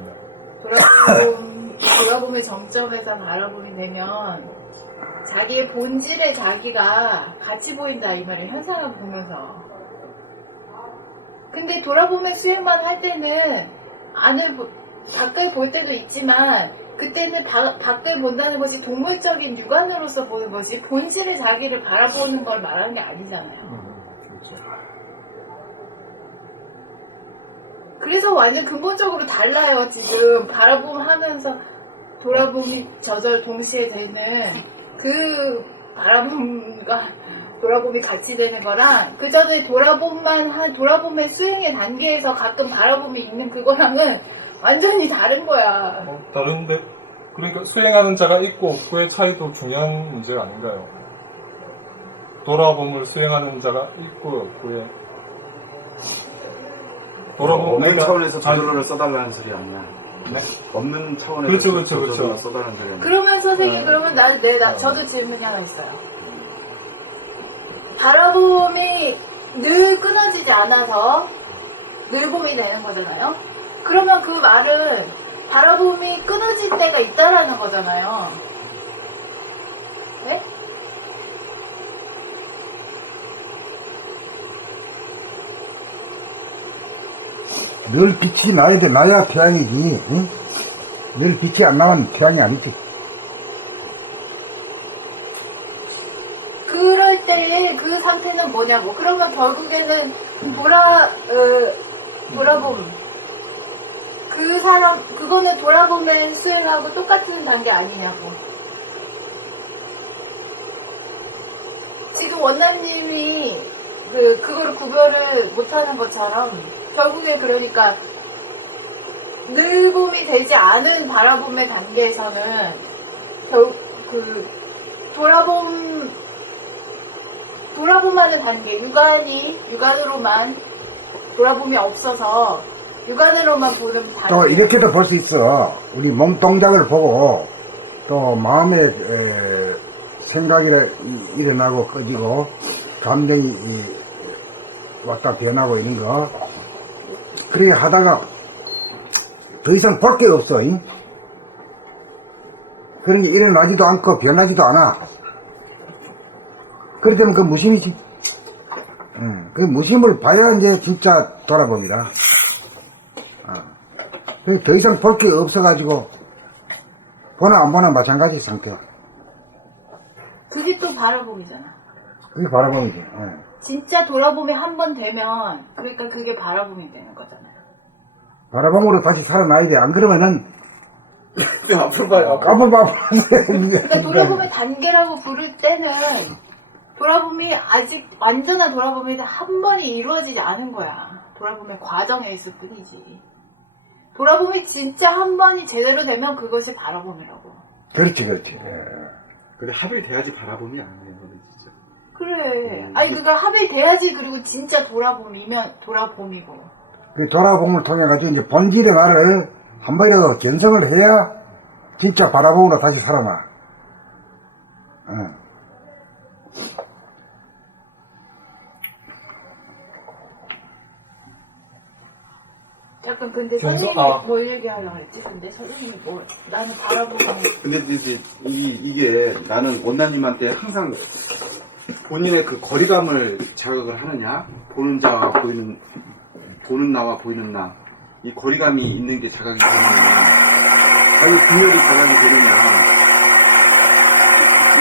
돌아봄의 정점에서 바라봄이 되면 자기의 본질의 자기가 같이 보인다 이 말이에요. 현상을 보면서. 근데 돌아보면 수행만 할 때는 밖을 볼 때도 있지만 그때는 밖을 본다는 것이 동물적인 육안으로서 보는 것이 본질의 자기를 바라보는 걸 말하는 게 아니잖아요. 그렇죠. 그래서 완전 근본적으로 달라요. 지금 바라봄 하면서 돌아봄이 동시에 되는 그 바라봄과 돌아봄이 같이 되는 거랑 그 전에 돌아봄의 수행의 단계에서 가끔 바라봄이 있는 그거랑은 완전히 다른 거야. 다른데 그러니까 수행하는 자가 있고 없고의 차이도 중요한 문제가 아닌가요? 돌아봄을 수행하는 자가 있고 없고의 없는 차원에서 저절로를 써달라는 소리 아니야. 네? 없는 차원에서 그렇죠. 저절로 써달라는 소리 아니야. 그러면 선생님 그러면 저도 질문이 하나 있어요. 바라봄이 늘 끊어지지 않아서 늘봄이 되는 거잖아요. 그러면 그 말은 바라봄이 끊어질 때가 있다라는 거잖아요. 네? 늘 빛이 나야 태양이지. 응? 늘 빛이 안 나면 태양이 아니지. 그럴 때 그 상태는 뭐냐고. 그러면 결국에는 돌아봄. 그거는 돌아보면 수행하고 똑같은 단계 아니냐고. 지금 원남님이 그거를 구별을 못하는 것처럼 결국에 그러니까 늘봄이 되지 않은 바라봄의 단계에서는 돌아봄하는 단계, 육안으로만 돌아봄이 없어서 육안으로만 보는 단계. 또 이렇게도 볼 수 있어. 우리 몸 동작을 보고 또 마음의 생각이 일어나고 꺼지고 감정이 왔다 변하고 이런 거. 그렇게 하다가 더 이상 볼 게 없어. 그런 게 일어나지도 않고 변하지도 않아. 그렇다면 그 무심이지. 그 무심을 봐야 이제 진짜 돌아봅니다. 더 이상 볼 게 없어가지고 보나 안 보나 마찬가지 상태. 그게 또 바라봄이잖아. 그게 바라봄이지. 진짜 돌아봄이 한 번 되면 그러니까 그게 바라봄이 되는 거잖아요. 바라봄으로 다시 살아나야 돼. 안 그러면은 앞으로 봐요. 그러니까 돌아봄의 단계라고 부를 때는 돌아봄이 아직 완전한 돌아봄이 한 번이 이루어지지 않은 거야. 돌아봄의 과정에 있을 뿐이지. 돌아봄이 진짜 한 번이 제대로 되면 그것이 바라봄이라고. 그렇지. 근데 합일돼야지 바라봄이 아니에요, 너는 진짜. 그래. 아니 그니까 합의돼야지. 그리고 진짜 돌아봄이면 돌아봄이고. 그 돌아봄을 통해 가지고 이제 본질의 나를 한 번이라도 견성을 해야 진짜 바라봄으로 다시 살아나. 잠깐 근데 좀 더- 선생님이 아. 뭘 얘기하려고 했지? 근데 선생님이 뭐 나는 바라보면 근데 이제 이게 나는 원나님한테 항상 본인의 그 거리감을 자극을 하느냐, 보는 자와 보는 나와 보이는 나, 이 거리감이 있는 게 자각이 되느냐, 자기 분열이 자각이 되느냐,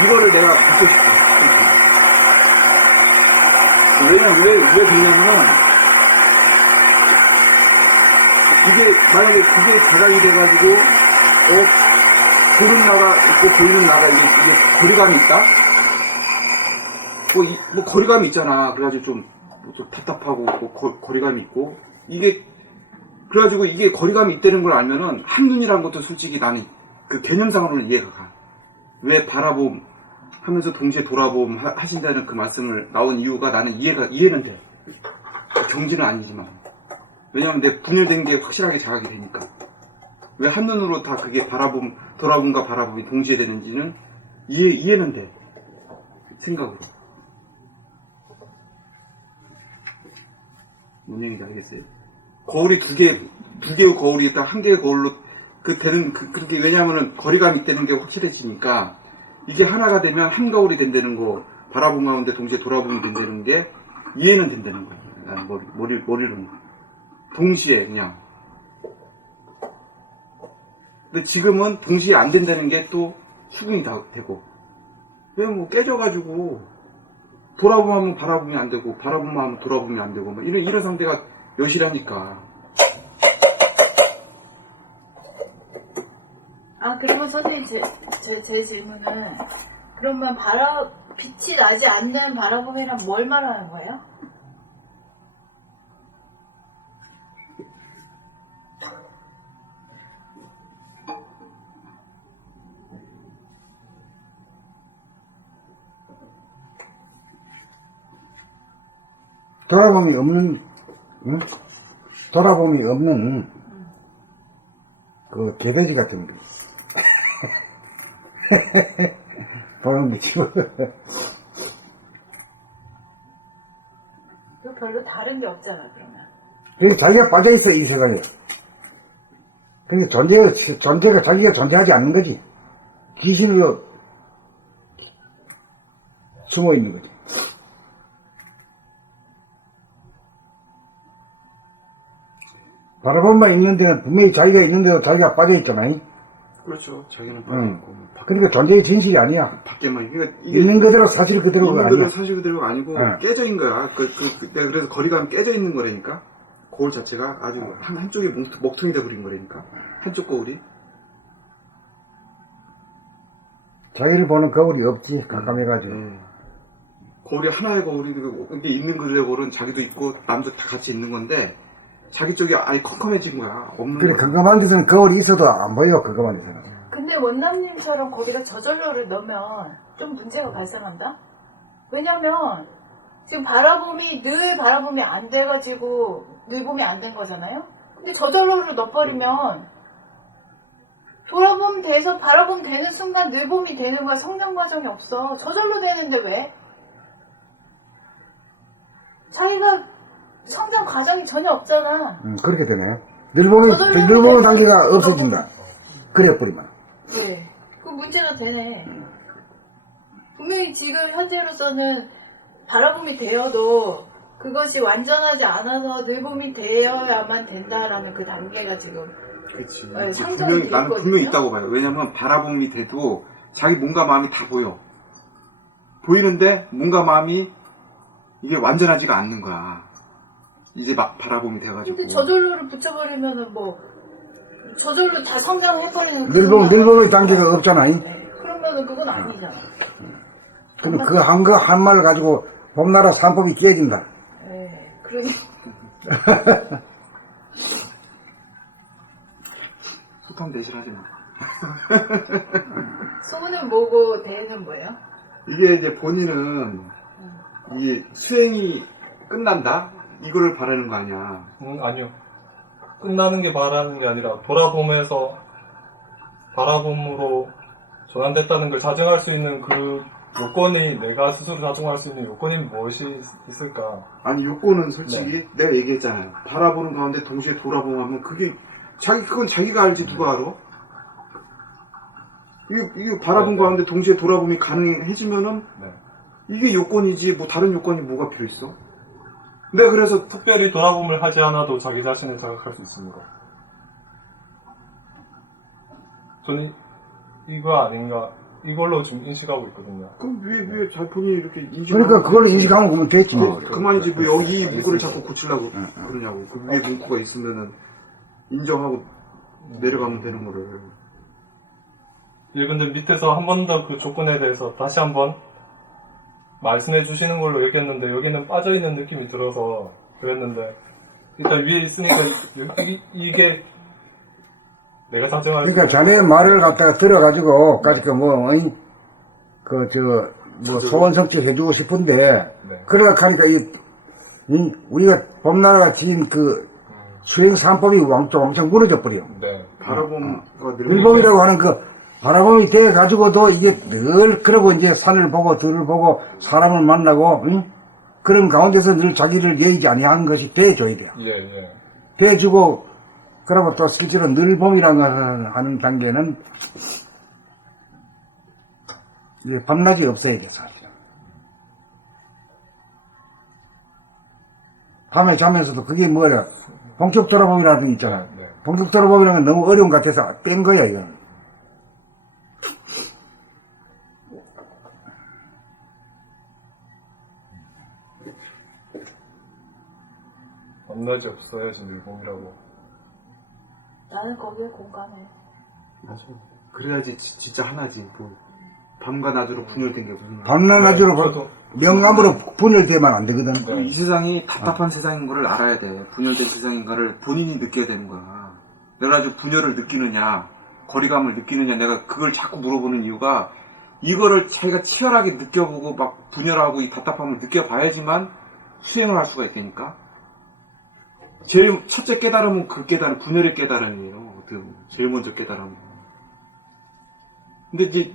이거를 내가 받고 싶어. 왜냐면 왜 그러냐면 이게 만약에 그게 자각이 돼가지고 보는 나가 있고 보이는 나가 이게 거리감이 있다? 뭐 거리감이 있잖아. 그래가지고 좀 답답하고 거리감이 있고 이게 그래가지고 이게 거리감이 있다는 걸 알면은 한눈이라는 것도 솔직히 나는 그 개념상으로는 이해가 가. 왜 바라봄 하면서 동시에 돌아봄 하신다는 그 말씀을 나온 이유가 나는 이해는 돼. 경지는 아니지만. 왜냐면 내 분열된 게 확실하게 자각이 되니까. 왜 한눈으로 다 그게 돌아봄과 바라봄이 동시에 되는지는 이해는 돼. 생각으로. 뭔 얘기인지 알겠어요? 거울이 두 개의 거울이 딱 한 개의 거울로 그렇게 왜냐면은 거리감이 있다는 게 확실해지니까 이게 하나가 되면 한 거울이 된다는 거, 바라봄 가운데 동시에 돌아보면 된다는 게 이해는 된다는 거야. 나는 머리로는. 동시에 그냥. 근데 지금은 동시에 안 된다는 게 또 수긍이 다 되고. 왜 뭐 깨져가지고 돌아보면 바라보면 안 되고 바라보면 돌아보면 안 되고 막 이런 상태가 여실하니까. 아 그리고 선생님 제 질문은 그러면 빛이 나지 않는 바라봄이란 뭘 말하는 거예요? 돌아봄이 없는, 응? 돌아봄이 없는, 그, 개돼지 같은 거. 보는 거지. 또 별로 다른 게 없잖아 그러면. 그래서 자기가 빠져있어, 이 세상에. 그래서 존재가 자기가 존재하지 않는 거지. 귀신으로 숨어 있는 거지. 바라봄만 있는 데는 분명히 자기가 있는데도 자기가 빠져있잖아요. 그렇죠. 자기는 빠져있고. 그러니까 존재의 진실이 아니야. 밖에만. 그러니까 이게 있는 그대로 사실 그대로가 있는 아니야. 그대로 사실 그대로가 아니고 깨져 있는 거야. 내가 그래서 거리감이 깨져 있는 거라니까. 거울 자체가 아주 한쪽에 먹통이 돼버린 거라니까. 한쪽 거울이. 자기를 보는 거울이 없지, 깜깜해가지고. 거울이 하나의 거울이, 근데 있는 그대로 거울은 자기도 있고 남도 다 같이 있는 건데 자기 쪽이 아예 컴컴해진 거야. 없는 그래, 거야. 깜깜한 데서는 거울이 있어도 안 보여, 깜깜한 데서는. 근데 원남님처럼 거기다 저절로를 넣으면 좀 문제가 발생한다? 왜냐면 지금 늘 바라봄이 안 돼가지고 늘봄이 안 된 거잖아요? 근데 저절로를 넣어버리면 돌아봄 돼서 바라봄 되는 순간 늘봄이 되는 거야. 성장 과정이 없어. 저절로 되는데 왜? 자기가 성장 과정이 전혀 없잖아. 그렇게 되네. 늘보면 단계가 없어진다. 그래버리면. 네. 그 문제가 되네. 분명히 지금 현재로서는 바라봄이 되어도 그것이 완전하지 않아서 늘봄이 되어야만 된다라는 그 단계가 지금 그치. 네, 상정이 나는 되거든요. 분명히 있다고 봐요. 왜냐면 바라봄이 돼도 자기 몸과 마음이 다 보여. 보이는데 몸과 마음이 이게 완전하지가 않는 거야. 이제 막 바라봄이 돼가지고. 근데 저절로를 붙여버리면은 뭐 저절로 다 성장을 해버리는 늘봄의 단계가 없잖아. 네. 그러면은 그건 아니잖아. 그럼 그 한 말 가지고 봄나라 산법이 깨진다. 네. 그러니 소탐 대실하지 마. 소는 뭐고 대는 뭐예요? 이게 이제 본인은 이게 수행이 끝난다? 이거를 바라는 거 아니야. 아니요. 끝나는 게 바라는 게 아니라 돌아봄에서 바라봄으로 전환됐다는 걸 자증할 수 있는 그 요건이, 내가 스스로 자증할 수 있는 요건이 무엇이 있을까? 아니 요거는 솔직히 내가 얘기했잖아요. 바라보는 가운데 동시에 돌아보면 그게 그건 자기가 알지 누가 알아? 이거 바라본 네. 가운데 동시에 돌아봄이 가능해지면은 네. 이게 요건이지 뭐 다른 요건이 뭐가 필요 있어? 내가 그래서 특별히 돌아봄을 하지 않아도 자기 자신을 자각할 수 있습니다. 저는 이거 아닌가, 이걸로 지금 인식하고 있거든요. 그럼 왜 본인이 이렇게 인식? 그러니까 그걸 인식하면 그러면 됐지 뭐. 그만이지 뭐 여기 문구를 자꾸 고치려고 그러냐고. 그 위에 문구가 있으면은 인정하고 내려가면 되는 거를. 예, 근데 밑에서 한 번 더 그 조건에 대해서 다시 한번 말씀해 주시는 걸로 얘기했는데, 여기는 빠져있는 느낌이 들어서 그랬는데, 일단 위에 있으니까 이게 내가 자증할 수 그러니까 있는 자네의 말을 갖다가 들어가지고 까짓 뭐 소원 성취 해주고 싶은데 네. 그러다 하니까 우리가 봄나라가 지은 그 수행 3법이 왕창 무너져 버려. 네. 바라봄과 일범이라고 하는 그 바라봄이 돼 가지고도 이게 늘 그러고 이제 산을 보고 들을 보고 사람을 만나고 그런 가운데서 늘 자기를 여의지 아니한 것이 돼줘야 돼요. 예, 예. 돼주고 그러고 또 실제로 늘봄이라고 하는 단계는 이제 밤낮이 없어야 돼 사실. 밤에 자면서도 그게 뭐야 본격 돌아봄이라는 게 있잖아. 네. 본격 돌아봄이라는 건 너무 어려운 것 같아서 뺀 거야 이건. 밤낮이 없어야지 늘봄이라고. 나는 거기에 공감해. 맞아. 그래야지 진짜 하나지. 뭐 밤과 낮으로 분열된 게 무슨. 밤낮으로 저도. 명암으로 분열되면 안 되거든. 네. 이 세상이 답답한 세상인 거를 알아야 돼. 분열된 세상인 거를 본인이 느껴야 되는 거야. 내가 아주 분열을 느끼느냐, 거리감을 느끼느냐, 내가 그걸 자꾸 물어보는 이유가 이거를 자기가 치열하게 느껴보고 막 분열하고 이 답답함을 느껴봐야지만 수행을 할 수가 있다니까. 제일 첫째 깨달음은 그 깨달음, 분열의 깨달음이에요. 어떻게 보면. 제일 먼저 깨달음. 근데 이제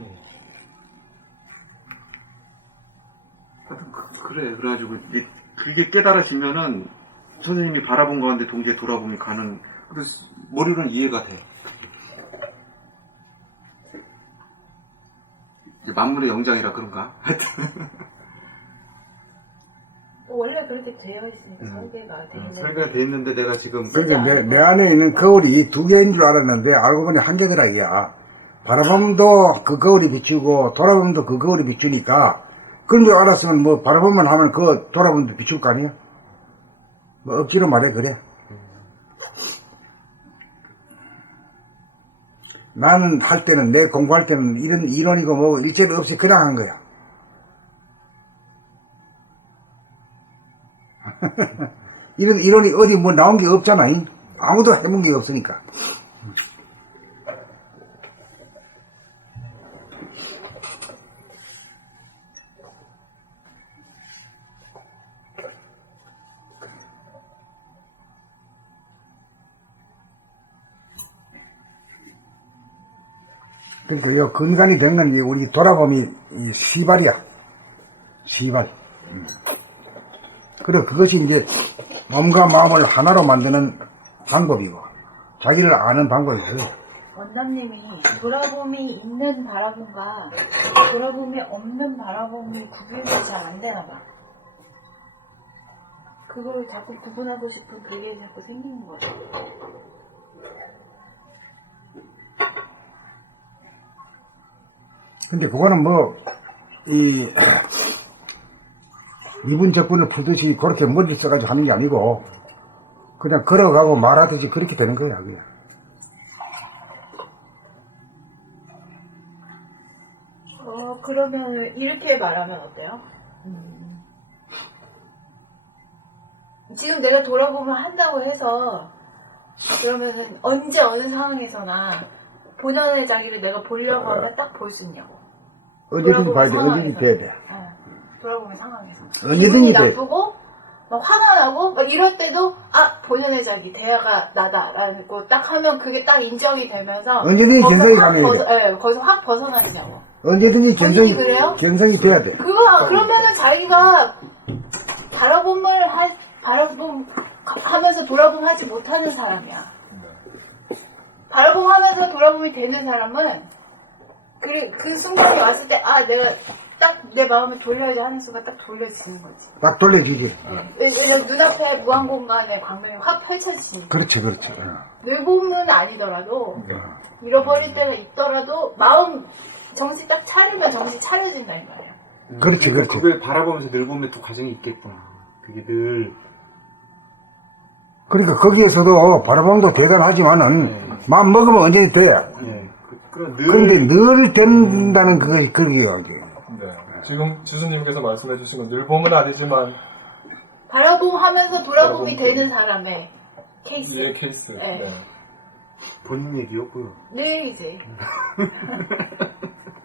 하여튼 그래. 그래가지고 이제 그게 깨달아지면은 선생님이 바라본 가운데 동시에 돌아보면 가는. 그래서 머리로는 이해가 돼. 이제 만물의 영장이라 그런가? 원래 그렇게 되어 있으니까 설계가 돼 있는. 설계가 돼 있는데 내가 지금 그러니까 내 안에 있는 거울이 두 개인 줄 알았는데 알고 보니 한 개더라 이야. 바라봄도 그 거울이 비추고 돌아봄도 그 거울이 비추니까 그런 줄 알았으면 뭐 바라봄만 하면 그 돌아봄도 비출 거 아니야? 뭐 억지로 말해 그래. 나는 할 때는 내 공부할 때는 이런 이론이고 뭐 일절 없이 그냥 한 거야. 이런 이론이 어디 뭐 나온 게 없잖아. 아무도 해본 게 없으니까. 그러니까 이 근간이 된 건 우리 돌아봄이 이 시발이야. 시발. 그래 그것이 이제 몸과 마음을 하나로 만드는 방법이고 자기를 아는 방법이고요. 원담님이 돌아봄이 있는 바라봄과 돌아봄이 없는 바라봄이 구분이 잘 안 되나 봐. 그걸 자꾸 구분하고 싶은 그게 자꾸 생기는 거죠. 근데 그거는 뭐 이분 적분을 풀듯이 그렇게 머리 써가지고 하는 게 아니고 그냥 걸어가고 말하듯이 그렇게 되는 거야 그게. 그러면 이렇게 말하면 어때요? 지금 내가 돌아보면 한다고 해서 그러면은 언제 어느 상황에서나 본연의 자기를 내가 보려고 하면 딱 볼 수 있냐고. 언제든지 봐야 돼. 언제든지 돼야 돼. 네, 돌아보는 상황에서. 언제든지 기분이 돼. 나쁘고 막 화가 나고 막 이럴 때도 본연의 자기 대화가 나다라는 거 딱 하면 그게 딱 인정이 되면서 언제든지 거기서 견성이 확 가능해야 돼. 네, 거기서 확 벗어나냐고. 언제든지 본인이 그래요? 견성이 돼야 돼. 그러면은 자기가 하면서 돌아봄 하지 못하는 사람이야. 바라봄 하면서 돌아봄이 되는 사람은 그 순간이 왔을 때 내가 딱 내 마음을 돌려야지 하는 순간 딱 돌려지는 거지. 딱 돌려주지. 왜냐면 눈앞에 무한 공간의 광명이 확 펼쳐지니까. 그렇지. 늙음은 아니더라도 잃어버릴 때가 있더라도 마음 정신 딱 차리면 정신 차려진다 이 말이야. 그렇지. 그걸 바라보면서 늙음의 두 과정이 있겠구나. 그게 늘 그러니까 거기에서도 바라봄도 대단하지만은 마음 먹으면 언제든지 돼. 그런데 늘 된다는 그게요. 네. 지금 지수님께서 말씀해 주신 건 늘봄은 아니지만 바라봄 하면서 돌아봄이 되는 사람의 케이스. 이의 케이스. 네. 네. 본인 얘기였고요. 네, 이제.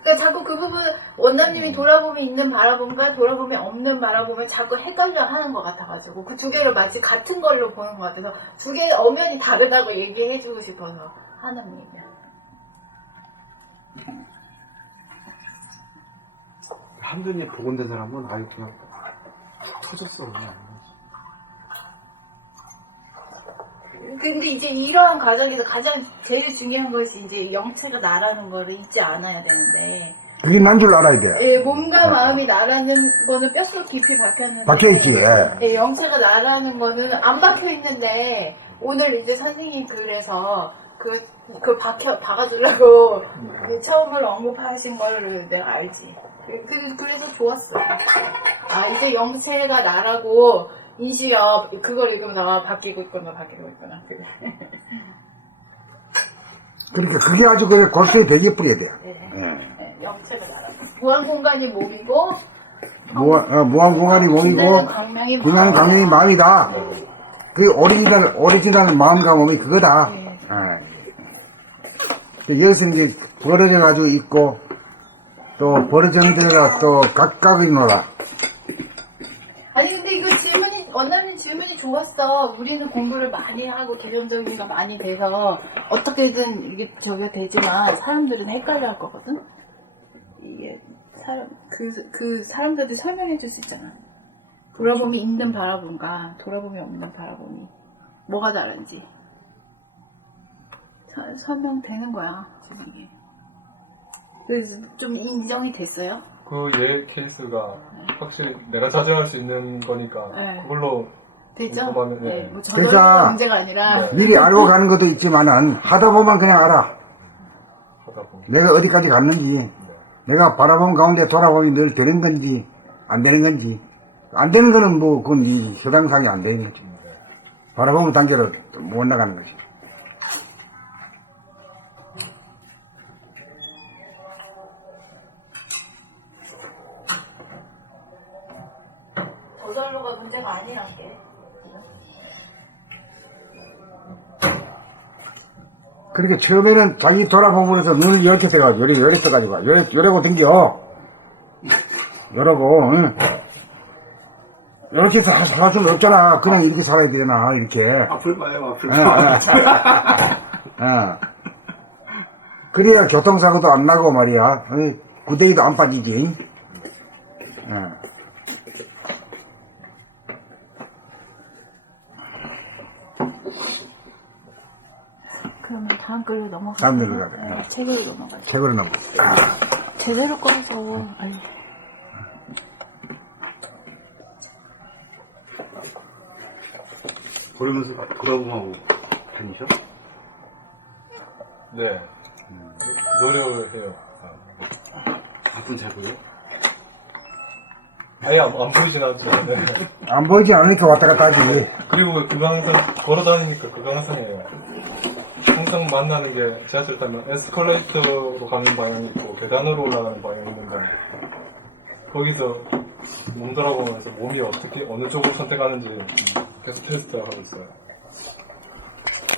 그러니까 자꾸 그 부분 원장님이 돌아봄이 있는 바라봄과 돌아봄이 없는 바라봄을 자꾸 헷갈려 하는 것 같아가지고 그 두 개를 마치 같은 걸로 보는 것 같아서 두 개의 엄연히 다르다고 얘기해주고 싶어서 하는 얘기야. 한눈에 복원된 사람은 아예 그냥 툭 터졌어. 그냥. 근데 이제 이러한 과정에서 가장 제일 중요한 것이 이제 영체가 나라는 거를 잊지 않아야 되는데 그게 난 줄 알아야 돼. 몸과 마음이 나라는 거는 뼛속 깊이 박혔는데 박혀있지. 영체가 나라는 거는 안 박혀있는데 오늘 이제 선생님 글에서 그걸 박아주려고 처음을 언급하신 걸 내가 알지. 그래서 좋았어. 이제 영체가 나라고 인식이야. 그걸 읽으면 바뀌고 있구나. 그러니까 그게 아주 골수에 베개 뿌려야 돼요. 네, 영체가 나라고. 무한 공간이 몸이고 무한 공간이 몸이고 분한 강명이 마음이다. 그게 오리지널 마음과 몸이 그거다. 여기서 이제 벌어져 가지고 있고 또 벌어져는 데가 또 각각이 놀아. 아니 근데 이거 원장님 질문이 좋았어. 우리는 공부를 많이 하고 개념적인 거 많이 돼서 어떻게든 이게 저기가 되지만 사람들은 헷갈려 할 거거든. 이게 사람들한테 설명해 줄 수 있잖아. 돌아봄이 있는 바라봄과 돌아봄이 없는 바라봄이 뭐가 다른지 설명되는 거야 지금 이게. 그래서 좀 인정이 됐어요. 그 예 케이스가 확실히 내가 자제할 수 있는 거니까 그걸로 되죠? 공부하면, 네. 뭐 그러니까 저절로 문제가 아니라 미리 알고 가는 것도 있지만은 하다 보면 그냥 알아. 하다 보면. 내가 어디까지 갔는지, 내가 바라본 가운데 돌아보면 늘 되는 건지 안 되는 건지. 안 되는 거는 뭐 그건 이 세상상이 안 되는 거지. 바라보는 단계를 못 나가는 거지. 저절로가 문제가 아니란 게. 그러니까 처음에는 자기 돌아보면서 눈을 이렇게 써가지고, 요래 써가지고, 요래고 댕겨. 요러고, 응. 이렇게 해서 살 수는 없잖아. 그냥 이렇게 살아야 되나, 이렇게. 앞을 봐요, 앞을 그래야 교통사고도 안 나고 말이야. 구데기도 안 빠지지. 그러면 다음 글로 넘어가요. 다음 글로 가자. 책으로 넘어가요. 책으로 넘어가. 제대로 꺼져. 아니. 걸으면서 돌아보고 다니셔? 네. 노력을 해요. 앞은 잘 보여? 아예 안 보이진 않지만. 네. 안 보이지 않으니까 왔다 갔다 하지. 그리고 금강산 걸어 다니니까 금강산이에요. 항상 만나는 게 지하철 타면 에스컬레이터로 가는 방향이 있고 계단으로 올라가는 방향이 있는데 거기서 몸 돌아보면서 몸이 어느 쪽을 선택하는지 계속 테스트하고 있어요.